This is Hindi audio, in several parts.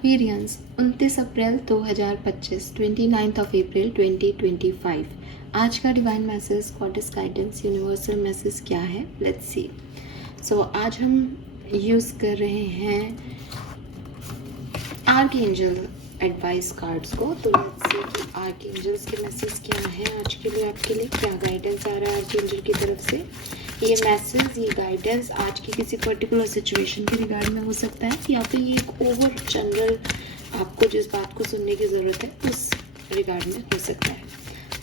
Aquarians 29 April 2025, 29 of April 2025। आज का divine message, goddess guidance, universal message क्या है? Let's see. सो आज हम यूज़ कर रहे हैं आर्कएंजल एडवाइस कार्ड्स को। तो लेट्स सी कि आर्कएंजल्स के मैसेज क्या है आज के लिए, आपके लिए क्या गाइडेंस आ रहा है आर्कएंजल की तरफ से। ये मैसेज, ये गाइडेंस आज की किसी पर्टिकुलर सिचुएशन के रिगार्ड में हो सकता है, या फिर ये एक ओवर जनरल आपको जिस बात को सुनने की ज़रूरत है उस रिगार्ड में हो सकता है।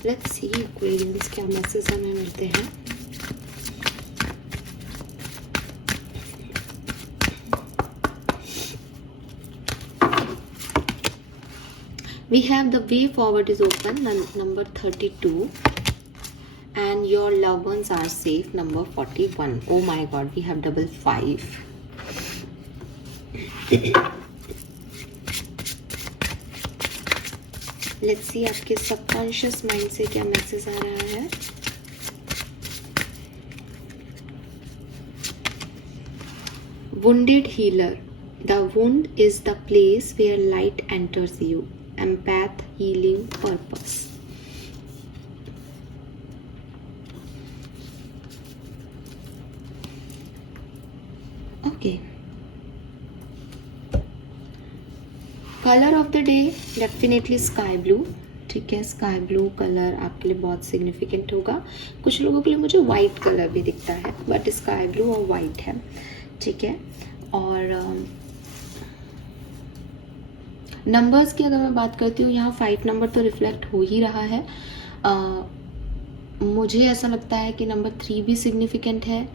लेट्स सी एक्वेरियंस क्या मैसेज हमें मिलते हैं। We have the way forward is open, number 32. And your loved ones are safe, number 41. Oh my god, we have double 5. Let's see आपके सबकॉन्शियस माइंड से क्या मैसेज आ रहा है। Wounded healer. The wound is the place where light enters you. Empath, healing purpose. Okay, colour of the day definitely sky blue. ठीक है, स्काई ब्लू कलर आपके लिए बहुत सिग्निफिकेंट होगा। कुछ लोगों के लिए मुझे वाइट कलर भी दिखता है, बट स्काई ब्लू और वाइट है। ठीक है, और नंबर्स की अगर मैं बात करती हूँ, यहाँ 5 नंबर तो रिफ्लेक्ट हो ही रहा है। मुझे ऐसा लगता है कि नंबर 3 भी सिग्निफिकेंट है,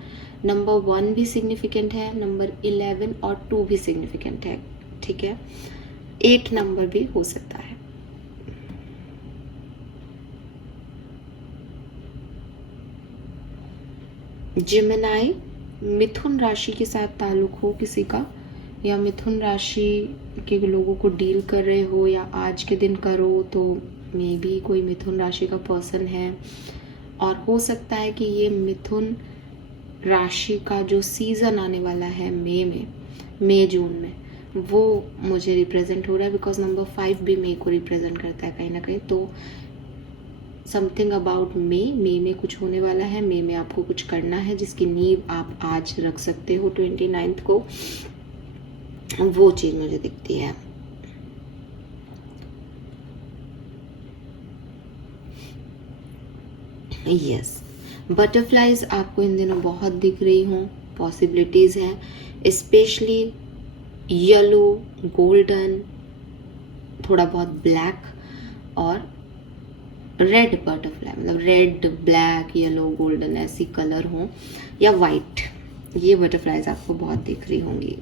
नंबर 1 भी सिग्निफिकेंट है, नंबर 11 और 2 भी सिग्निफिकेंट है। ठीक है, 8 नंबर भी हो सकता है। जिमिनाई, मिथुन राशि के साथ ताल्लुक हो किसी का, या मिथुन राशि के लोगों को डील कर रहे हो, या आज के दिन करो तो मे बी कोई मिथुन राशि का पर्सन है। और हो सकता है कि ये मिथुन राशि का जो सीज़न आने वाला है मई जून में, वो मुझे रिप्रेजेंट हो रहा है, बिकॉज नंबर 5 भी मई को रिप्रेजेंट करता है कहीं ना कहीं। तो समथिंग अबाउट मई में कुछ होने वाला है। मई में आपको कुछ करना है जिसकी नींव आप आज रख सकते हो 29 को, वो चीज मुझे दिखती है। यस, बटरफ्लाईज आपको इन दिनों बहुत दिख रही हूँ, पॉसिबिलिटीज हैं, स्पेशली येलो, गोल्डन, थोड़ा बहुत ब्लैक और रेड बटरफ्लाई, मतलब रेड, ब्लैक, येलो, गोल्डन ऐसी कलर हो, या वाइट, ये बटरफ्लाईज आपको बहुत दिख रही होंगी।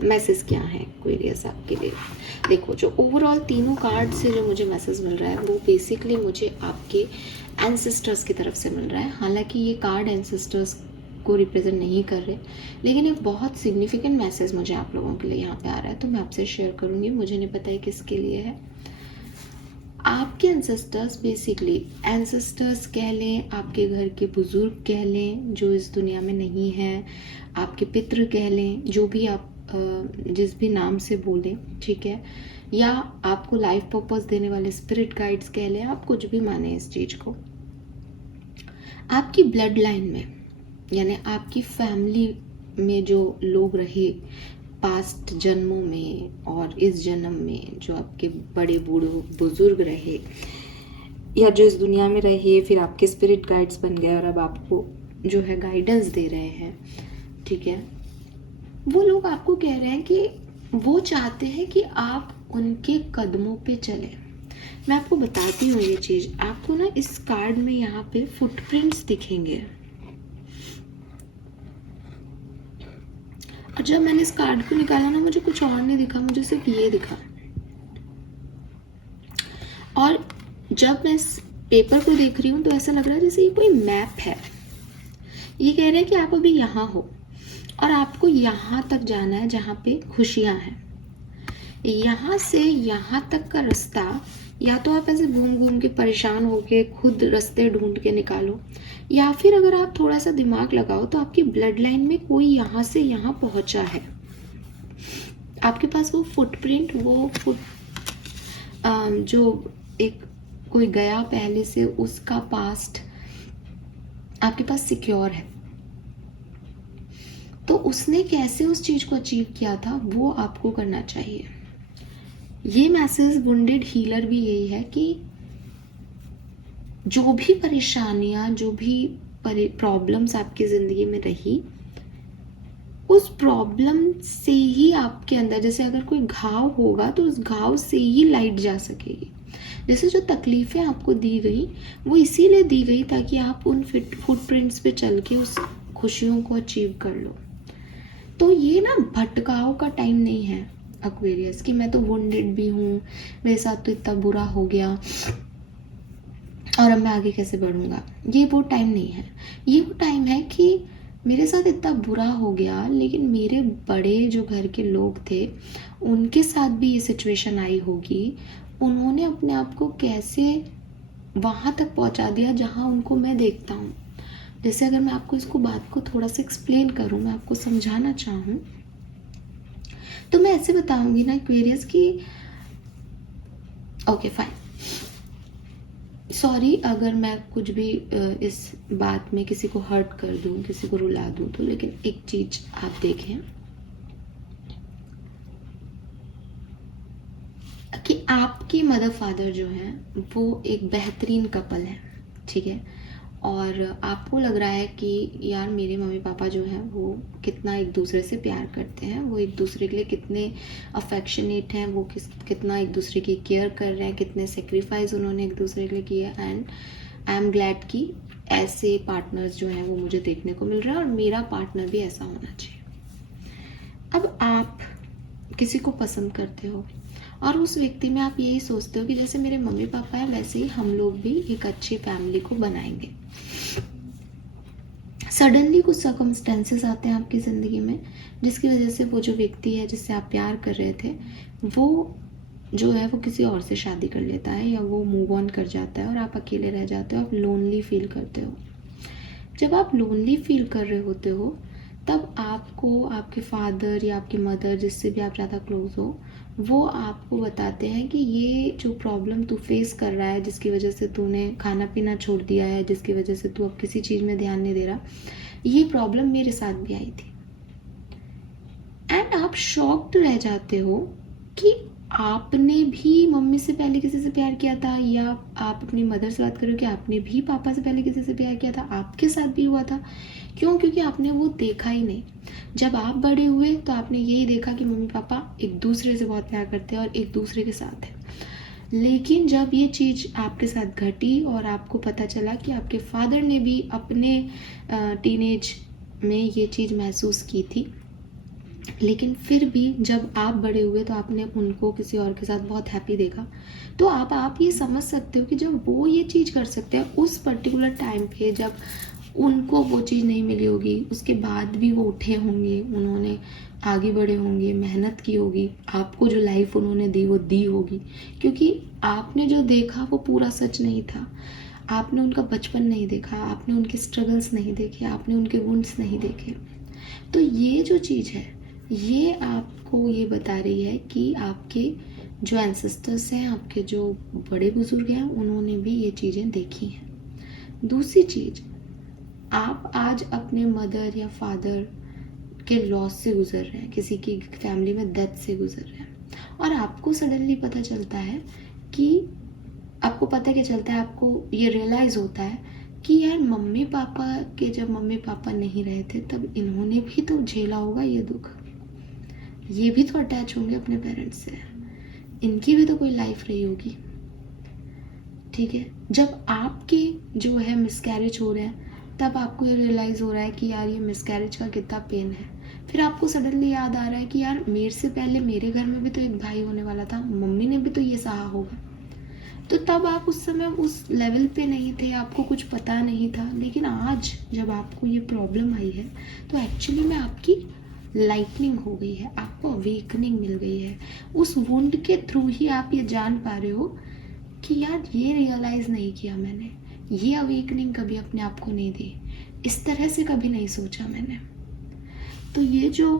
मैसेज क्या है एक्वेरियस आपके लिए? देखो, जो ओवरऑल तीनों कार्ड से जो मुझे मैसेज मिल रहा है वो बेसिकली मुझे आपके एंसेस्टर्स की तरफ से मिल रहा है। हालांकि ये कार्ड एंसेस्टर्स को रिप्रेजेंट नहीं कर रहे, लेकिन एक बहुत सिग्निफिकेंट मैसेज मुझे आप लोगों के लिए यहाँ पे आ रहा है, तो मैं आपसे शेयर करूँगी। मुझे नहीं पता है किसके लिए है। आपके एंसेस्टर्स, बेसिकली एंसेस्टर्स कह लें, आपके घर के बुजुर्ग कह लें जो इस दुनिया में नहीं है, आपके पितृ कह लें, जो भी आप जिस भी नाम से बोलें, ठीक है, या आपको लाइफ पर्पस देने वाले स्पिरिट गाइड्स कह लें, आप कुछ भी माने इस चीज को। आपकी ब्लड लाइन में, यानी आपकी फैमिली में जो लोग रहे पास्ट जन्मों में और इस जन्म में, जो आपके बड़े बूढ़े बुजुर्ग रहे या जो इस दुनिया में रहे, फिर आपके स्पिरिट गाइड्स बन गए और अब आपको जो है गाइडेंस दे रहे हैं, ठीक है, वो लोग आपको कह रहे हैं कि वो चाहते हैं कि आप उनके कदमों पे चले। मैं आपको बताती हूँ ये चीज, आपको ना इस कार्ड में यहाँ पे फुटप्रिंट्स दिखेंगे। और जब मैंने इस कार्ड को निकाला ना, मुझे कुछ और नहीं दिखा, मुझे सिर्फ ये दिखा। और जब मैं इस पेपर को देख रही हूँ तो ऐसा लग रहा है जैसे ये कोई मैप है। ये कह रहे हैं कि आप अभी यहाँ हो और आपको यहाँ तक जाना है जहाँ पे खुशियाँ हैं। यहाँ से यहाँ तक का रास्ता या तो आप ऐसे घूम घूम के परेशान होके खुद रास्ते ढूंढ के निकालो, या फिर अगर आप थोड़ा सा दिमाग लगाओ तो आपकी ब्लड लाइन में कोई यहाँ से यहाँ पहुँचा है। आपके पास वो फुटप्रिंट, जो एक कोई गया पहले से, उसका पास्ट आपके पास सिक्योर है। तो उसने कैसे उस चीज को अचीव किया था वो आपको करना चाहिए। ये मैसेज वुंडेड हीलर भी यही है कि जो भी परेशानियां, जो भी प्रॉब्लम्स आपकी जिंदगी में रही, उस प्रॉब्लम से ही आपके अंदर, जैसे अगर कोई घाव होगा तो उस घाव से ही लाइट जा सकेगी। जैसे जो तकलीफें आपको दी गई वो इसीलिए दी गई ताकि आप उन फुटप्रिंट्स पे चल के उस खुशियों को अचीव कर लो। तो ये ना भटकाव का टाइम नहीं है एक्वेरियस, कि मैं तो वुंडेड भी हूँ, मेरे साथ तो इतना बुरा हो गया और अब मैं आगे कैसे बढ़ूंगा। ये वो टाइम नहीं है। ये वो टाइम है कि मेरे साथ इतना बुरा हो गया, लेकिन मेरे बड़े जो घर के लोग थे उनके साथ भी ये सिचुएशन आई होगी, उन्होंने अपने आप को कैसे वहाँ तक पहुँचा दिया जहाँ उनको मैं देखता हूँ। जैसे अगर मैं आपको इसको बात को थोड़ा सा एक्सप्लेन करूँ, मैं आपको समझाना चाहूँ, तो मैं ऐसे बताऊंगी ना एक्वेरियस कि ओके फाइन, सॉरी अगर मैं कुछ भी इस बात में किसी को हर्ट कर दूं, किसी को रुला दूं, तो लेकिन एक चीज आप देखें कि आपकी मदर फादर जो हैं वो एक बेहतरीन कपल है, ठीक है, और आपको लग रहा है कि यार मेरे मम्मी पापा जो हैं वो कितना एक दूसरे से प्यार करते हैं, वो एक दूसरे के लिए कितने अफेक्शनेट हैं, वो कितना एक दूसरे की केयर कर रहे हैं, कितने सेक्रीफाइस उन्होंने एक दूसरे के लिए किए। एंड आई एम ग्लैड कि ऐसे पार्टनर्स जो हैं वो मुझे देखने को मिल रहा है और मेरा पार्टनर भी ऐसा होना चाहिए। अब आप किसी को पसंद करते हो और उस व्यक्ति में आप यही सोचते हो कि जैसे मेरे मम्मी पापा हैं वैसे ही हम लोग भी एक अच्छी फैमिली को बनाएंगे। सडनली कुछ सर्कमस्टेंसेस आते हैं आपकी ज़िंदगी में जिसकी वजह से वो जो व्यक्ति है जिससे आप प्यार कर रहे थे वो जो है वो किसी और से शादी कर लेता है या वो मूव ऑन कर जाता है और आप अकेले रह जाते हो, आप लोनली फील करते हो। जब आप लोनली फील कर रहे होते हो तब आपको आपके फादर या आपकी मदर, जिससे भी आप ज़्यादा क्लोज हो, वो आपको बताते हैं कि ये जो प्रॉब्लम तू फेस कर रहा है, जिसकी वजह से तूने खाना पीना छोड़ दिया है, जिसकी वजह से तू अब किसी चीज़ में ध्यान नहीं दे रहा, ये प्रॉब्लम मेरे साथ भी आई थी। एंड आप शॉक्ड रह जाते हो कि आपने भी मम्मी से पहले किसी से प्यार किया था, या आप अपनी मदर से बात करो कि आपने भी पापा से पहले किसी से प्यार किया था, आपके साथ भी हुआ था। क्यों? क्योंकि आपने वो देखा ही नहीं। जब आप बड़े हुए तो आपने यही देखा कि मम्मी पापा एक दूसरे से बहुत प्यार करते हैं और एक दूसरे के साथ है। लेकिन जब ये चीज़ आपके साथ घटी और आपको पता चला कि आपके फादर ने भी अपने टीनेज में ये चीज़ महसूस की थी, लेकिन फिर भी जब आप बड़े हुए तो आपने उनको किसी और के साथ बहुत हैप्पी देखा, तो आप ये समझ सकते हो कि जब वो ये चीज़ कर सकते हैं उस पर्टिकुलर टाइम पे, जब उनको वो चीज़ नहीं मिली होगी, उसके बाद भी वो उठे होंगे, उन्होंने आगे बढ़े होंगे, मेहनत की होगी, आपको जो लाइफ उन्होंने दी वो दी होगी, क्योंकि आपने जो देखा वो पूरा सच नहीं था। आपने उनका बचपन नहीं देखा, आपने उनके स्ट्रगल्स नहीं देखे, आपने उनके वुंड्स नहीं देखे। तो ये जो चीज़ है ये आपको ये बता रही है कि आपके जो एंसेस्टर्स हैं, आपके जो बड़े बुजुर्ग हैं, उन्होंने भी ये चीज़ें देखी हैं। दूसरी चीज़, आप आज अपने मदर या फादर के लॉस से गुजर रहे हैं, किसी की फैमिली में डेथ से गुजर रहे हैं, और आपको सडनली पता चलता है कि आपको पता क्या चलता है, आपको ये रियलाइज़ होता है कि यार मम्मी पापा के जब मम्मी पापा नहीं रहे थे तब इन्होंने भी तो झेला होगा ये दुख, ये भी तो अटैच होंगे अपने पेरेंट्स से, इनकी भी तो कोई लाइफ रही होगी, ठीक है। जब आपके जो है मिसकैरेज हो रहे हैं तब आपको ये रियलाइज़ हो रहा है कि यार ये मिसकैरेज का कितना पेन है। फिर आपको सडनली याद आ रहा है कि यार मेरे से पहले मेरे घर में भी तो एक भाई होने वाला था, मम्मी ने भी तो ये सहा होगा। तो तब आप उस समय उस लेवल पे नहीं थे, आपको कुछ पता नहीं था, लेकिन आज जब आपको ये प्रॉब्लम आई है तो एक्चुअली में आपकी लाइटनिंग हो गई है, आपको अवेकनिंग मिल गई है। उस वुंड के थ्रू ही आप ये जान पा रहे हो कि यार ये रियलाइज़ नहीं किया मैंने, ये अवेकनिंग कभी अपने आप को नहीं दी, इस तरह से कभी नहीं सोचा मैंने। तो ये जो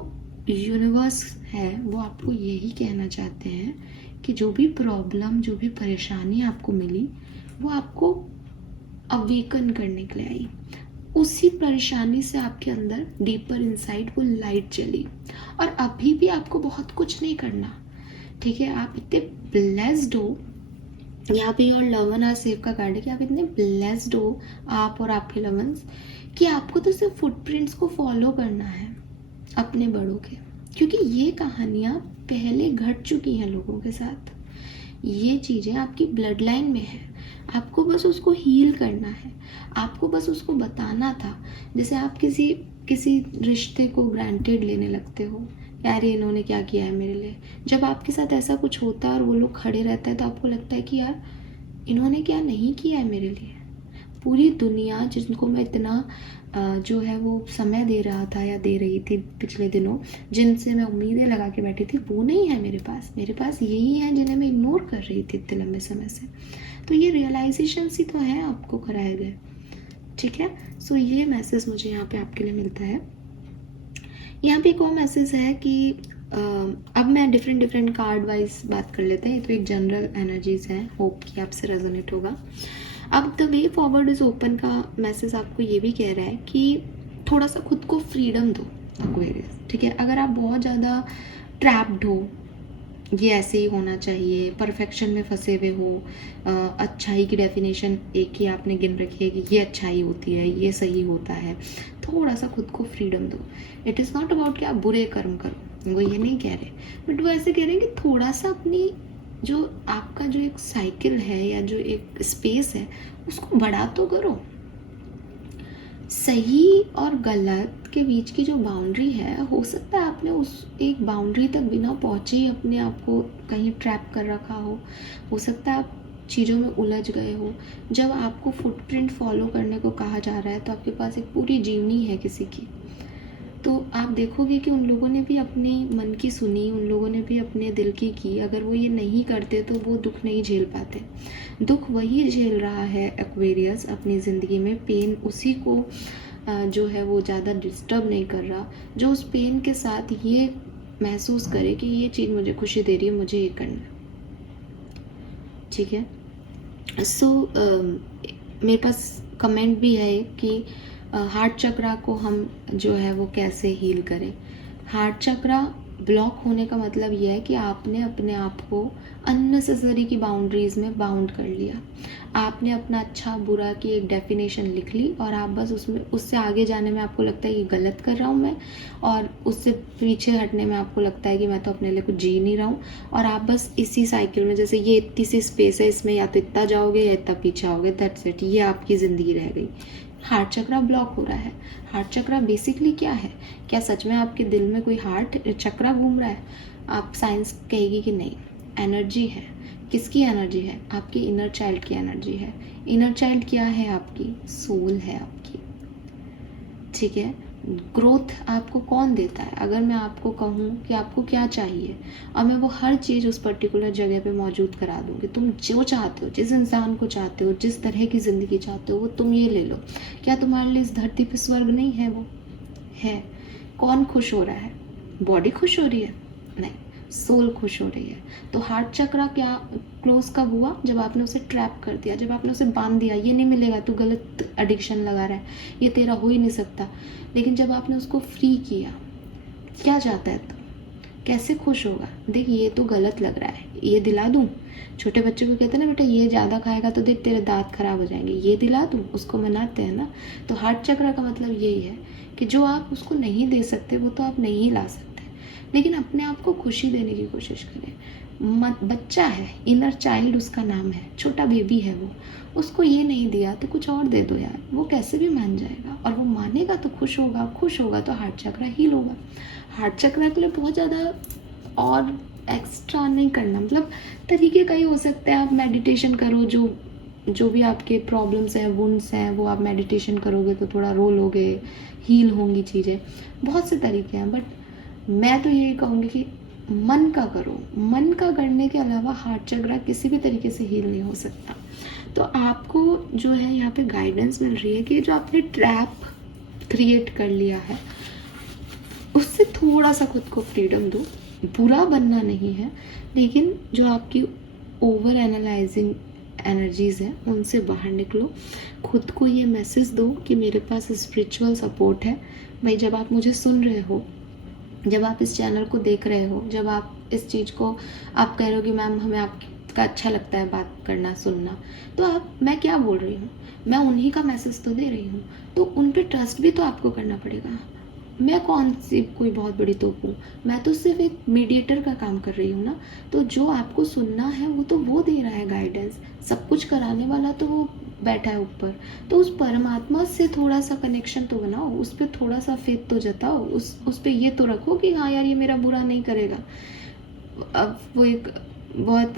यूनिवर्स है वो आपको यही कहना चाहते हैं कि जो भी प्रॉब्लम, जो भी परेशानी आपको मिली, वो आपको अवेकन करने के लिए आई। उसी परेशानी से आपके अंदर डीपर इनसाइड वो लाइट चली। और अभी भी आपको बहुत कुछ नहीं करना, ठीक है। आप इतने ब्लेस्ड हो, यहाँ पे और लवन आर सेफ का कार्ड है कि आप इतने ब्लेस्ड हो, आप और आपके लवन्स, कि आपको तो सिर्फ फुटप्रिंट्स को फॉलो करना है अपने बड़ों के, क्योंकि ये कहानियाँ पहले घट चुकी हैं लोगों के साथ। ये चीज़ें आपकी ब्लड लाइन में है, आपको बस उसको हील करना है, आपको बस उसको बताना था। जैसे आप किसी रिश्ते को ग्रांटेड लेने लगते हो, यार इन्होंने क्या किया है मेरे लिए। जब आपके साथ ऐसा कुछ होता है और वो लोग खड़े रहते हैं तो आपको लगता है कि यार इन्होंने क्या नहीं किया है मेरे लिए। पूरी दुनिया जिनको मैं इतना जो है वो समय दे रहा था या दे रही थी पिछले दिनों, जिनसे मैं उम्मीदें लगा के बैठी थी, वो नहीं है मेरे पास यही है जिन्हें मैं इग्नोर कर रही थी इतने लंबे समय से। तो ये रियलाइजेशन ही तो है आपको कराए गए, ठीक है। सो ये मैसेज मुझे यहाँ पे आपके लिए मिलता है। यहाँ पे एक और मैसेज है कि अब मैं डिफरेंट कार्ड वाइज बात कर लेते हैं। ये तो एक जनरल एनर्जीज है, होप कि आपसे रेजोनेट होगा। अब the way forward is open का मैसेज आपको ये भी कह रहा है कि थोड़ा सा खुद को फ्रीडम दो एक्वेरियस, ठीक है। अगर आप बहुत ज़्यादा ट्रैप्ड हो, ये ऐसे ही होना चाहिए, परफेक्शन में फंसे हुए हो, अच्छाई की डेफिनेशन एक ही आपने गिन रखी है कि ये अच्छाई होती है, ये सही होता है, थोड़ा सा खुद को फ्रीडम दो। इट इज़ नॉट अबाउट कि आप बुरे कर्म करो, वो ये नहीं कह रहे, बट वो ऐसे कह रहे हैं कि थोड़ा सा अपनी जो आपका जो एक साइकिल है या जो एक स्पेस है उसको बड़ा तो करो। सही और गलत के बीच की जो बाउंड्री है, हो सकता है आपने उस एक बाउंड्री तक बिना पहुँचे ही अपने आप को कहीं ट्रैप कर रखा हो सकता है आप चीज़ों में उलझ गए हो। जब आपको फुटप्रिंट फॉलो करने को कहा जा रहा है तो आपके पास एक पूरी जीवनी है किसी की, तो आप देखोगे कि उन लोगों ने भी अपनी मन की सुनी, उन लोगों ने भी अपने दिल की। अगर वो ये नहीं करते तो वो दुख नहीं झेल पाते। दुख वही झेल रहा है एक्वेरियस अपनी ज़िंदगी में, पेन उसी को जो है वो ज़्यादा डिस्टर्ब नहीं कर रहा, जो उस पेन के साथ ये महसूस करे कि ये चीज़ मुझे खुशी दे रही है, मुझे ये करना, ठीक है। सो मेरे पास कमेंट भी है कि हार्ट चक्रा को हम जो है वो कैसे हील करें। हार्ट चक्रा ब्लॉक होने का मतलब यह है कि आपने अपने आप को अननेसेसरी की बाउंड्रीज़ में बाउंड कर लिया। आपने अपना अच्छा बुरा की एक डेफिनेशन लिख ली और आप बस उससे आगे जाने में आपको लगता है कि गलत कर रहा हूँ मैं, और उससे पीछे हटने में आपको लगता है कि मैं तो अपने लिए कुछ जी नहीं रहा हूँ, और आप बस इसी साइकिल में, जैसे ये इतनी सी स्पेस है, इसमें या तो इतना जाओगे या इतना पीछे आओगे, दैट्स इट, ये आपकी ज़िंदगी रह गई। हार्ट चक्रा ब्लॉक हो रहा है। हार्ट चक्रा बेसिकली क्या है? क्या सच में आपके दिल में कोई हार्ट चक्रा घूम रहा है? आप साइंस कहेगी कि नहीं, एनर्जी है। किसकी एनर्जी है? आपकी इनर चाइल्ड की एनर्जी है। इनर चाइल्ड क्या है? आपकी सोल है आपकी, ठीक है। ग्रोथ आपको कौन देता है? अगर मैं आपको कहूँ कि आपको क्या चाहिए और मैं वो हर चीज़ उस पर्टिकुलर जगह पे मौजूद करा दूँगी, तुम जो चाहते हो, जिस इंसान को चाहते हो, जिस तरह की ज़िंदगी चाहते हो, वो तुम ये ले लो। क्या तुम्हारे लिए इस धरती पे स्वर्ग नहीं है? वो है। कौन खुश हो रहा है? बॉडी खुश हो रही है? नहीं, सोल खुश हो रही है। तो हार्ट चक्रा क्या क्लोज कब हुआ? जब आपने उसे ट्रैप कर दिया, जब आपने उसे बांध दिया, ये नहीं मिलेगा, तू गलत एडिक्शन लगा रहा है, ये तेरा हो ही नहीं सकता। लेकिन जब आपने उसको फ्री किया, क्या चाहता है तू? कैसे खुश होगा? देख ये तो गलत लग रहा है, ये दिला दूँ? छोटे बच्चे को कहते हैं ना, बेटा ये ज़्यादा खाएगा तो देख तेरे दांत खराब हो जाएंगे, ये दिला दूँ? उसको मनाते हैं ना। तो हार्ट चक्र का मतलब यही है कि जो आप उसको नहीं दे सकते वो तो आप नहीं ला सकते, लेकिन अपने आप को खुशी देने की कोशिश करें। बच्चा है, इनर चाइल्ड उसका नाम है, छोटा बेबी है वो, उसको ये नहीं दिया तो कुछ और दे दो यार, वो कैसे भी मान जाएगा, और वो मानेगा तो खुश होगा, खुश होगा तो हार्ट चक्र हील होगा। हार्ट चक्र के लिए बहुत ज़्यादा और एक्स्ट्रा नहीं करना, मतलब तरीके कई हो सकते हैं। आप मेडिटेशन करो, जो भी आपके प्रॉब्लम्स हैं, वुंड्स हैं, वो आप मेडिटेशन करोगे तो थोड़ा रोल होगे, हील होंगी चीज़ें, बहुत से तरीके हैं। बट मैं तो यही कहूँगी कि मन का करो, मन का करने के अलावा हार्ट चक्र किसी भी तरीके से हील नहीं हो सकता। तो आपको जो है यहाँ पे गाइडेंस मिल रही है कि जो आपने ट्रैप क्रिएट कर लिया है, उससे थोड़ा सा खुद को फ्रीडम दो। बुरा बनना नहीं है, लेकिन जो आपकी ओवर एनालाइजिंग एनर्जीज हैं उनसे बाहर निकलो। खुद को ये मैसेज दो कि मेरे पास स्पिरिचुअल सपोर्ट है। भाई जब आप मुझे सुन रहे हो, जब आप इस चैनल को देख रहे हो, जब आप इस चीज़ को आप कह रहे हो कि मैम हमें आपका अच्छा लगता है बात करना सुनना, तो आप मैं क्या बोल रही हूँ, मैं उन्हीं का मैसेज तो दे रही हूँ, तो उन पे ट्रस्ट भी तो आपको करना पड़ेगा। मैं कौन सी कोई बहुत बड़ी तोप हूँ, मैं तो सिर्फ एक मीडिएटर का काम कर रही हूँ ना। तो जो आपको सुनना है वो तो वो दे रहा है गाइडेंस, सब कुछ कराने वाला तो वो बैठा है ऊपर। तो उस परमात्मा से थोड़ा सा कनेक्शन तो बनाओ, उस पर थोड़ा सा फेथ तो जताओ, उस पर ये तो रखो कि हाँ यार ये मेरा बुरा नहीं करेगा। अब वो एक बहुत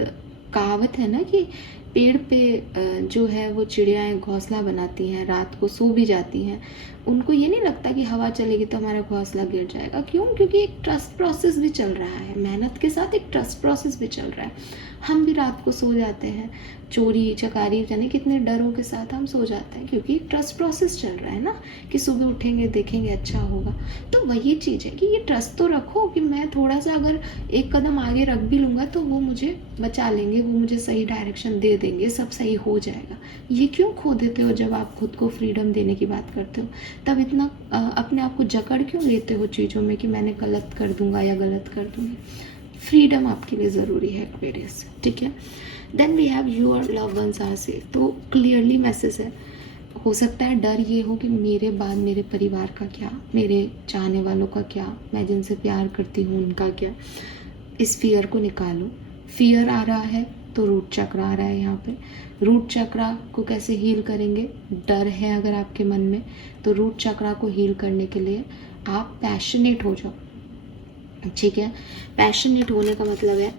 कहावत है ना कि पेड़ पे जो है वो चिड़ियाएँ घोंसला बनाती हैं, रात को सो भी जाती हैं। उनको ये नहीं लगता कि हवा चलेगी तो हमारा घोंसला गिर जाएगा। क्यों? क्योंकि एक ट्रस्ट प्रोसेस भी चल रहा है, मेहनत के साथ एक ट्रस्ट प्रोसेस भी चल रहा है। हम भी रात को सो जाते हैं, चोरी चकारी जाने कितने डरों के साथ हम सो जाते हैं, क्योंकि एक ट्रस्ट प्रोसेस चल रहा है ना कि सुबह उठेंगे देखेंगे अच्छा होगा। तो वही चीज़ है कि ये ट्रस्ट तो रखो कि मैं थोड़ा सा अगर एक कदम आगे रख भी लूँगा तो वो मुझे बचा लेंगे, वो मुझे सही डायरेक्शन दे देंगे, सब सही हो जाएगा। ये क्यों खो देते हो जब आप खुद को फ्रीडम देने की बात करते हो? तब इतना अपने आप को जकड़ क्यों लेते हो चीज़ों में कि मैंने गलत कर दूंगा या गलत कर दूंगी? फ्रीडम आपके लिए ज़रूरी है एक्वेरियस, ठीक है। Then we have your love ones are safe. तो क्लियरली मैसेज है, हो सकता है डर ये हो कि मेरे बाद मेरे परिवार का क्या, मेरे चाहने वालों का क्या, मैं जिनसे प्यार करती हूँ उनका क्या। इस फियर को निकालो। फियर आ रहा है तो रूट चक्र आ रहा है यहाँ पे। रूट चक्रा को कैसे हील करेंगे? डर है अगर आपके मन में तो रूट चक्रा को हील करने के लिए आप पैशनेट हो जाओ, ठीक है। पैशनेट होने का मतलब है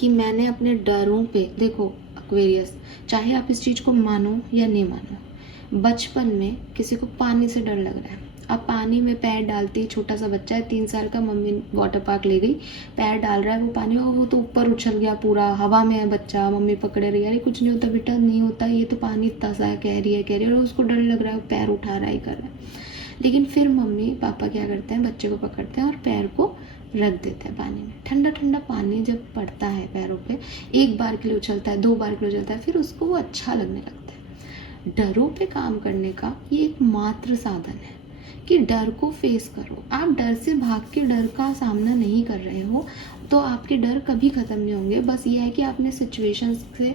कि मैंने अपने डरों पे, देखो एक्वेरियस, चाहे आप इस चीज़ को मानो या नहीं मानो, बचपन में किसी को पानी से डर लग रहा है, अब पानी में पैर डालती, छोटा सा बच्चा है 3 साल का, मम्मी वाटर पार्क ले गई, पैर डाल रहा है वो पानी में, वो तो ऊपर उछल गया, पूरा हवा में है बच्चा, मम्मी पकड़े रही, अरे कुछ नहीं होता बेटा, नहीं होता, ये तो पानी इतना सा है, कह रही है, और उसको डर लग रहा है, पैर उठा रहा ही कर रहा है। लेकिन फिर मम्मी पापा क्या करते हैं, बच्चे को पकड़ते हैं और पैर को रख देते हैं पानी में। ठंडा ठंडा पानी जब पड़ता है पैरों पे, एक बार के लिए उछलता है, 2 बार के लिए उछलता है, फिर उसको वो अच्छा लगने लगता है। डरों पे काम करने का ये एक मात्र साधन है कि डर को फेस करो। आप डर से भाग के डर का सामना नहीं कर रहे हो तो आपके डर कभी ख़त्म नहीं होंगे। बस ये है कि आपने सिचुएशन से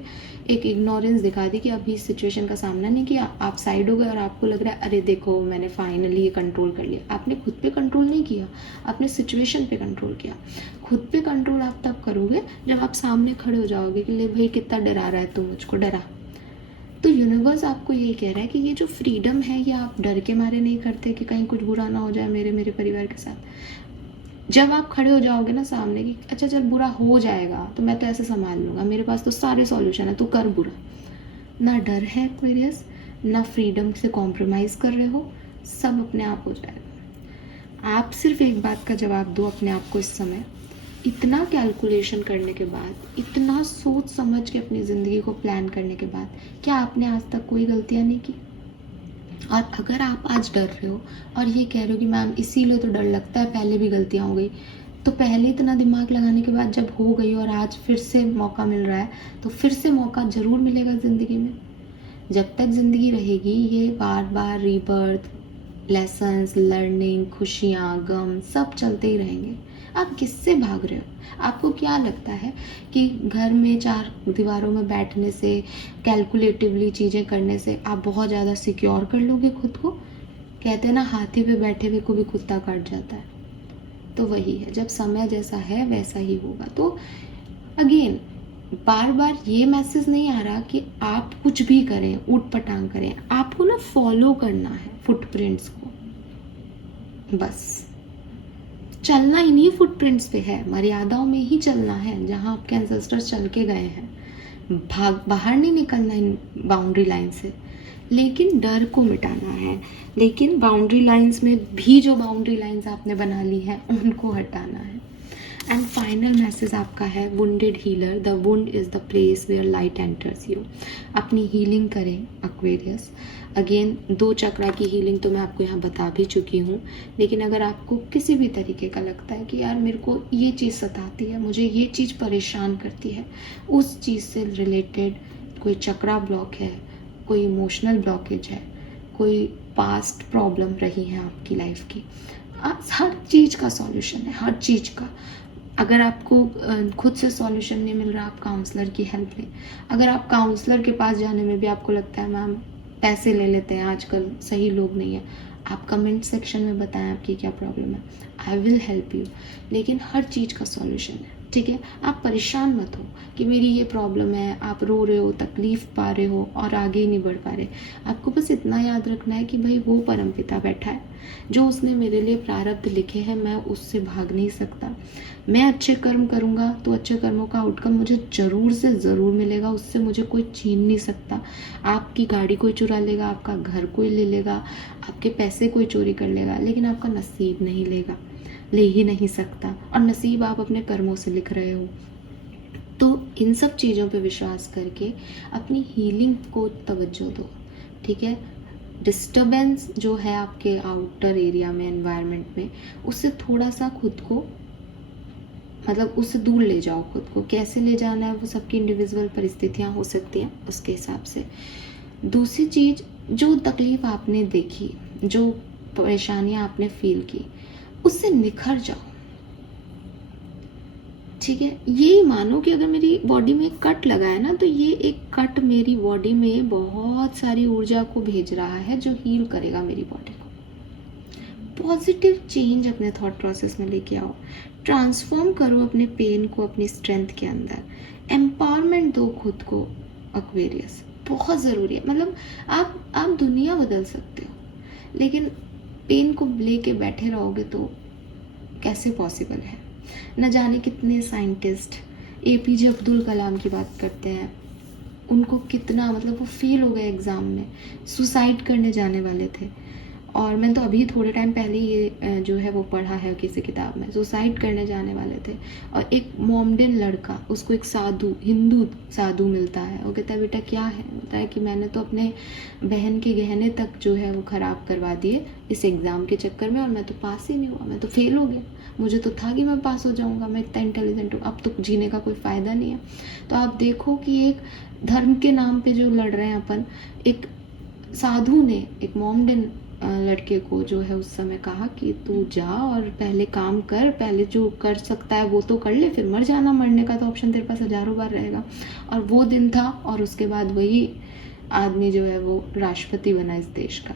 एक इग्नोरेंस दिखा दी कि अभी इस सिचुएशन का सामना नहीं किया, आप साइड हो गए और आपको लग रहा है अरे देखो मैंने फाइनली ये कंट्रोल कर लिया। आपने खुद पे कंट्रोल नहीं किया, आपने सिचुएशन पे कंट्रोल किया। खुद पे कंट्रोल आप तब करोगे जब आप सामने खड़े हो जाओगे कि ले भाई कितना डरा रहा है तू, मुझको डरा। तो यूनिवर्स आपको यही कह रहा है कि ये जो फ्रीडम है ये आप डर के मारे नहीं करते कि कहीं कुछ बुरा ना हो जाए मेरे परिवार के साथ। जब आप खड़े हो जाओगे ना सामने कि अच्छा चल बुरा हो जाएगा तो मैं तो ऐसे संभाल लूँगा, मेरे पास तो सारे सॉल्यूशन है, तू कर बुरा। ना डर है एक्वेरियस, ना फ्रीडम से कॉम्प्रोमाइज़ कर रहे हो, सब अपने आप हो जाएगा। आप सिर्फ एक बात का जवाब दो अपने आप को इस समय। इतना कैलकुलेशन करने के बाद, इतना सोच समझ के अपनी ज़िंदगी को प्लान करने के बाद, क्या आपने आज तक कोई गलतियाँ नहीं की? और अगर आप आज डर रहे हो और ये कह रहे हो कि मैम इसीलिए तो डर लगता है, पहले भी गलतियाँ हो गई, तो पहले इतना दिमाग लगाने के बाद जब हो गई और आज फिर से मौका मिल रहा है तो फिर से मौका ज़रूर मिलेगा ज़िंदगी में। जब तक ज़िंदगी रहेगी ये बार बार रीबर्थ, लेसन्स, लर्निंग, खुशियाँ, गम सब चलते ही रहेंगे। आप किससे भाग रहे हो? आपको क्या लगता है कि घर में 4 दीवारों में बैठने से, कैलकुलेटिवली चीज़ें करने से आप बहुत ज़्यादा सिक्योर कर लोगे खुद को? कहते हैं ना हाथी पे बैठे हुए को भी कुत्ता काट जाता है। तो वही है, जब समय जैसा है वैसा ही होगा। तो अगेन बार बार ये मैसेज नहीं आ रहा कि आप कुछ भी करें, ऊट पटांग करें, आपको ना फॉलो करना है फुटप्रिंट्स को। बस चलना इन्हीं फुटप्रिंट्स पे है, मर्यादाओं में ही चलना है जहाँ आपके एंसेस्टर्स चल के गए हैं। बाहर नहीं निकलना इन बाउंड्री लाइन से। लेकिन डर को मिटाना है, लेकिन बाउंड्री लाइंस में भी जो बाउंड्री लाइंस आपने बना ली है उनको हटाना है। एंड फाइनल मैसेज आपका है wounded healer, the wound is the place where light enters you. अपनी हीलिंग करें एक्वेरियस। अगेन 2 चक्रा की हीलिंग तो मैं आपको यहाँ बता भी चुकी हूँ, लेकिन अगर आपको किसी भी तरीके का लगता है कि यार मेरे को ये चीज़ सताती है, मुझे ये चीज़ परेशान करती है, उस चीज़ से रिलेटेड कोई चक्रा ब्लॉक है, कोई इमोशनल ब्लॉकेज है, कोई पास्ट प्रॉब्लम रही है आपकी लाइफ की, हर चीज़ का सॉल्यूशन है, हर चीज़ का। अगर आपको खुद से सॉल्यूशन नहीं मिल रहा, आप काउंसलर की हेल्प लें। अगर आप काउंसलर के पास जाने में भी आपको लगता है मैम पैसे ले लेते हैं, आजकल सही लोग नहीं है, आप कमेंट सेक्शन में बताएं आपकी क्या प्रॉब्लम है, आई विल हेल्प यू। लेकिन हर चीज़ का सॉल्यूशन है, ठीक है। आप परेशान मत हो कि मेरी ये प्रॉब्लम है, आप रो रहे हो, तकलीफ पा रहे हो और आगे ही नहीं बढ़ पा रहे। आपको बस इतना याद रखना है कि भाई वो परमपिता बैठा है, जो उसने मेरे लिए प्रारब्ध लिखे हैं, मैं उससे भाग नहीं सकता। मैं अच्छे कर्म करूँगा तो अच्छे कर्मों का आउटकम मुझे ज़रूर से ज़रूर मिलेगा, उससे मुझे कोई छीन नहीं सकता। आपकी गाड़ी कोई चुरा लेगा, आपका घर कोई ले लेगा, आपके पैसे कोई चोरी कर लेगा, लेकिन आपका नसीब नहीं लेगा, ले ही नहीं सकता। और नसीब आप अपने कर्मों से लिख रहे हो। तो इन सब चीज़ों पे विश्वास करके अपनी हीलिंग को तवज्जो दो, ठीक है। डिस्टर्बेंस जो है आपके आउटर एरिया में, एनवायरनमेंट में, उससे थोड़ा सा खुद को, मतलब उससे दूर ले जाओ खुद को। कैसे ले जाना है वो सबकी इंडिविजुअल परिस्थितियाँ हो सकती हैं, उसके हिसाब से। दूसरी चीज़, जो तकलीफ आपने देखी, जो परेशानियाँ आपने फील की, उससे निखर जाओ, ठीक है। यही मानो कि अगर मेरी बॉडी में एक कट लगा है ना, तो ये एक कट मेरी बॉडी में बहुत सारी ऊर्जा को भेज रहा है जो हील करेगा मेरी बॉडी को। पॉजिटिव चेंज अपने थॉट प्रोसेस में लेके आओ, ट्रांसफॉर्म करो अपने पेन को अपनी स्ट्रेंथ के अंदर, एम्पावरमेंट दो खुद को। एक्वेरियस बहुत ज़रूरी है। मतलब आप दुनिया बदल सकते हो, लेकिन पेन को लेके बैठे रहोगे तो कैसे पॉसिबल है। न जाने कितने साइंटिस्ट एपीजे अब्दुल कलाम की बात करते हैं, उनको कितना, मतलब वो फेल हो गए एग्ज़ाम में, सुसाइड करने जाने वाले थे। और मैंने तो अभी थोड़े टाइम पहले ये जो है वो पढ़ा है किसी किताब में, सुसाइड करने जाने वाले थे। और एक मोमडन लड़का, उसको एक साधु, हिंदू साधु मिलता है, वो कहता है बेटा क्या है, बोलता है कि मैंने तो अपने बहन के गहने तक जो है वो ख़राब करवा दिए इस एग्ज़ाम के चक्कर में, और मैं तो पास ही नहीं हुआ, मैं तो फेल हो गया। मुझे तो था कि मैं पास हो जाऊंगा, मैं इतना इंटेलिजेंट हूँ, अब तो जीने का कोई फ़ायदा नहीं है। तो आप देखो कि एक धर्म के नाम पे जो लड़ रहे हैं अपन, एक साधु ने एक मोमडन लड़के को जो है उस समय कहा कि तू जा और पहले काम कर, पहले जो कर सकता है वो तो कर ले, फिर मर जाना, मरने का तो ऑप्शन तेरे पास हज़ारों बार रहेगा। और वो दिन था, और उसके बाद वही आदमी जो है वो राष्ट्रपति बना इस देश का।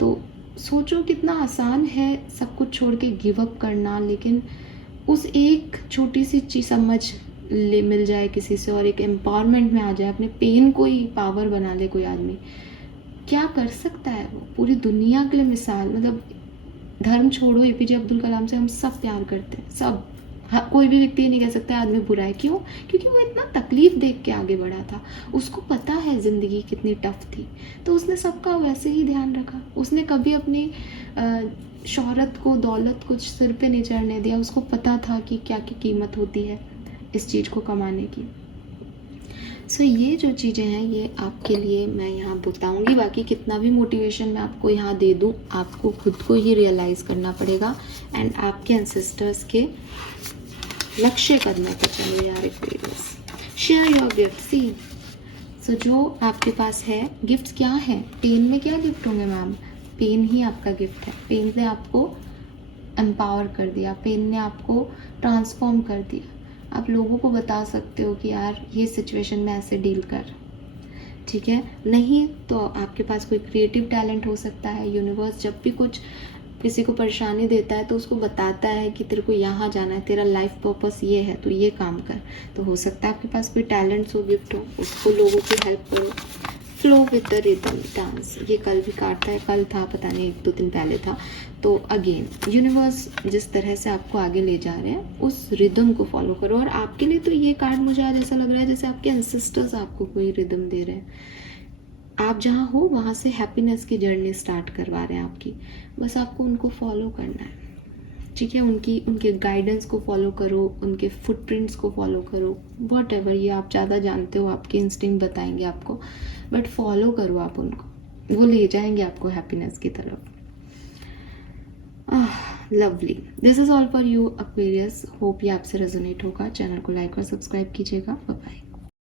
तो सोचो कितना आसान है सब कुछ छोड़ के गिव अप करना, लेकिन उस एक छोटी सी चीज़ समझ ले मिल जाए किसी से और एक एम्पावरमेंट में आ जाए, अपने पेन को ही पावर बना ले कोई आदमी, क्या कर सकता है वो पूरी दुनिया के लिए मिसाल। मतलब धर्म छोड़ो, एपीजे अब्दुल कलाम से हम सब प्यार करते हैं, सब। कोई भी व्यक्ति नहीं कह सकता आदमी बुरा है। क्यों? क्योंकि वो इतना तकलीफ देख के आगे बढ़ा था, उसको पता है ज़िंदगी कितनी टफ थी, तो उसने सबका वैसे ही ध्यान रखा। उसने कभी अपनी शोहरत को, दौलत को सिर पे नहीं चढ़ने दिया। उसको पता था कि क्या की कीमत होती है इस चीज़ को कमाने की। सो ये जो चीज़ें हैं ये आपके लिए मैं यहाँ बताऊँगी। बाकी कितना भी मोटिवेशन मैं आपको यहाँ दे दूँ, आपको खुद को ही रियलाइज़ करना पड़ेगा एंड आपके एंसेस्टर्स के लक्ष्य कदमों पर चलो यार। Aquarius share your gift. सी सो जो आपके पास है, गिफ्ट्स क्या है? पेन में क्या गिफ्ट होंगे मैम? पेन ही आपका गिफ्ट है। पेन ने आपको एम्पावर कर दिया, पेन ने आपको ट्रांसफॉर्म कर दिया। आप लोगों को बता सकते हो कि यार ये सिचुएशन में ऐसे डील कर, ठीक है। नहीं तो आपके पास कोई क्रिएटिव टैलेंट हो सकता है। यूनिवर्स जब भी कुछ किसी को परेशानी देता है तो उसको बताता है कि तेरे को यहाँ जाना है, तेरा लाइफ पर्पस ये है, तो ये काम कर। तो हो सकता है आपके पास कोई टैलेंट्स हो, गिफ्ट हो, उसको लोगों की हेल्प करो। Flow with the rhythm dance, ये कल भी काटता है, कल था पता नहीं, 1-2 दिन पहले था। तो अगेन यूनिवर्स जिस तरह से आपको आगे ले जा रहे हैं उस रिदम को फॉलो करो। और आपके लिए तो ये कार्ड मुझे आज ऐसा लग रहा है जैसे आपके एंसेस्टर्स आपको कोई रिदम दे रहे हैं। आप जहाँ हो वहाँ से हैप्पीनेस की जर्नी स्टार्ट करवा रहे हैं आपकी। बस आपको उनको फॉलो करना है, ठीक है। उनके गाइडेंस को फॉलो करो, उनके फुटप्रिंट्स को फॉलो करो, व्हाटएवर, ये आप ज़्यादा जानते हो, आपके इंस्टिंक्ट बताएंगे आपको, बट फॉलो करो आप उनको, वो ले जाएंगे आपको हैप्पीनेस की तरफ। Lovely, this is all for you Aquarius. Hope ये आपसे रेजोनेट होगा। चैनल को लाइक और सब्सक्राइब कीजिएगा। Bye bye.